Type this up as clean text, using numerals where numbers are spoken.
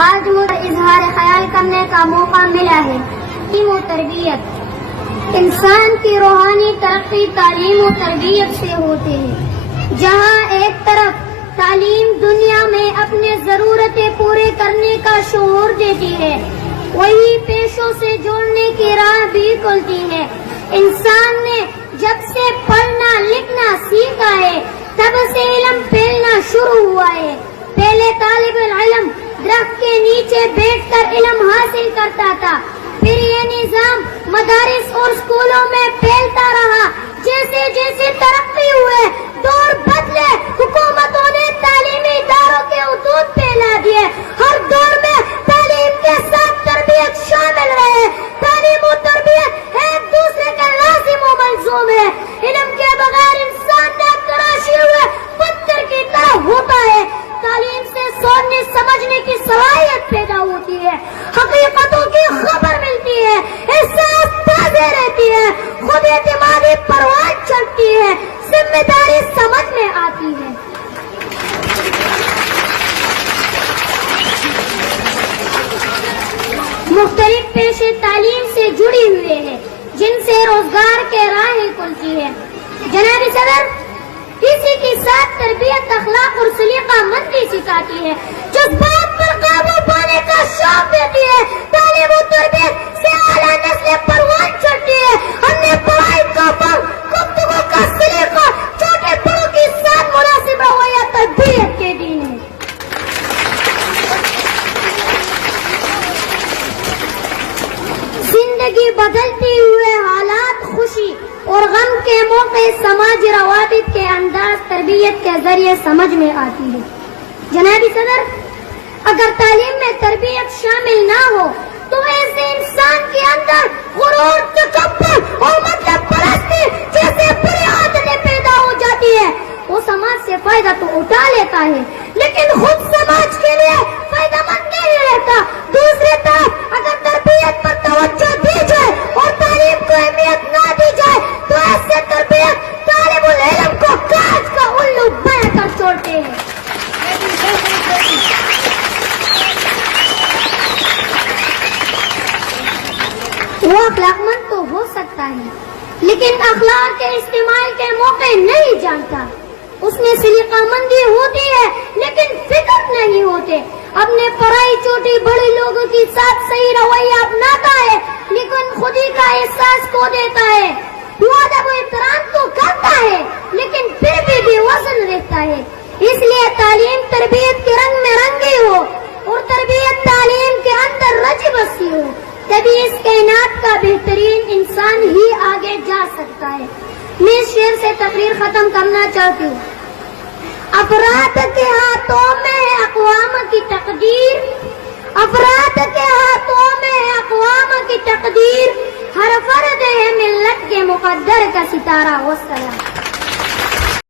آج مجھے اظہار خیال کرنے کا موقع ملا ہے۔ تعلیم و تربیت، انسان کی روحانی ترقی تعلیم و تربیت سے ہوتی ہے۔ جہاں ایک طرف تعلیم دنیا میں اپنے ضرورتیں پورے کرنے کا شعور دیتی ہے، وہی پیشوں سے جوڑنے کی راہ بھی کھلتی ہے۔ انسان نے جب سے پڑھنا لکھنا سیکھا ہے تب سے علم پھیلنا شروع ہوا ہے۔ پہلے طالب العلم درخت کے نیچے بیٹھ کر علم حاصل کرتا تھا، پھر یہ نظام مدارس اور اسکولوں میں پھیلتا رہا۔ جیسے جیسے ترقی ہوئے، دور بدلے، حکومتوں نے تعلیمی اداروں کے حدود پھیلا دیے۔ ہر دور میں تعلیم کے ساتھ تربیت شامل رہے۔ تعلیم و تربیت ایک دوسرے کا لازم و ملزوم ہے۔ علم کے بغیر انسان نہ تراشے ہوئے پتھر کی طرح ہوتا ہے۔ تعلیم سے سوچنے سمجھنے کی صلاحیت پیدا ہوتی ہے، حقیقتوں کی خبر ملتی ہے، احساس تازہ رہتی ہے، خود اعتمادی پرواز چلتی ہے، ذمہ داری سمجھ میں آتی ہے۔ مختلف پیشے تعلیم سے جڑی ہوئے ہیں جن سے روزگار کے راہیں کھلتی ہے۔ جناب صدر، اسی کے ساتھ تربیت اخلاق اور سلیقہ مندی سکھاتی ہے، جذبات پر قابو پانے کا شوق دیتی ہے۔ تعلیم و تربیت سے اعلیٰ نسل پروان چڑھتی ہے۔ ہم نے پڑھائی کا فن، گفتگو کا سلیقہ چھوٹے بڑوں کے ساتھ مناسب رویہ تربیت کے دین ہے۔ زندگی بدلتی ہوئے حالات، خوشی اور غم کے موقع، سماجی روابط کے انداز تربیت کے ذریعے سمجھ میں آتی ہے۔ جناب صدر، اگر تعلیم میں تربیت شامل نہ ہو تو ایسے انسان کے اندر غرور، تکبر اور مطلب پرستی جیسے بری عادتیں پیدا ہو جاتی ہے۔ وہ سماج سے فائدہ تو اٹھا لیتا ہے لیکن خود سماج کے لیے فائدہ مند نہیں رہتا۔ دوسری طرف اگر تربیت پر توجہ دی جائے اور تعلیم کو اہمیت نہ دی جائے تو ایسے تربیت طالب العلم کو کاج کا الو بنا کر چھوڑتے ہیں۔ وہ اخلاق مند تو ہو سکتا ہے لیکن اخلاق کے استعمال کے موقع نہیں جانتا۔ اس میں سلیقہ مندی ہوتی ہے لیکن فکر نہیں ہوتے۔ اپنے پرائی چھوٹی بڑی لوگوں کے ساتھ صحیح رویہ اپناتا ہے لیکن خودی کا احساس کھو دیتا ہے۔ وہ ادب و احترام تو کرتا ہے لیکن پھر بھی بے وزن رہتا ہے۔ اس لیے تعلیم تربیت کے رنگ میں رنگی ہو اور تربیت تعلیم کے اندر رچی بسی ہو، تبھی اس کائنات کا بہترین انسان ہی آگے جا سکتا ہے۔ میں اس شعر سے تقریر ختم کرنا چاہتی ہوں۔ افراد کے ہاتھوں میں ہے اقوام کی تقدیر، افراد کے ہاتھوں میں ہے اقوام کی تقدیر، ہر فرد ہے ملت کے مقدر کا ستارہ۔ والسلام۔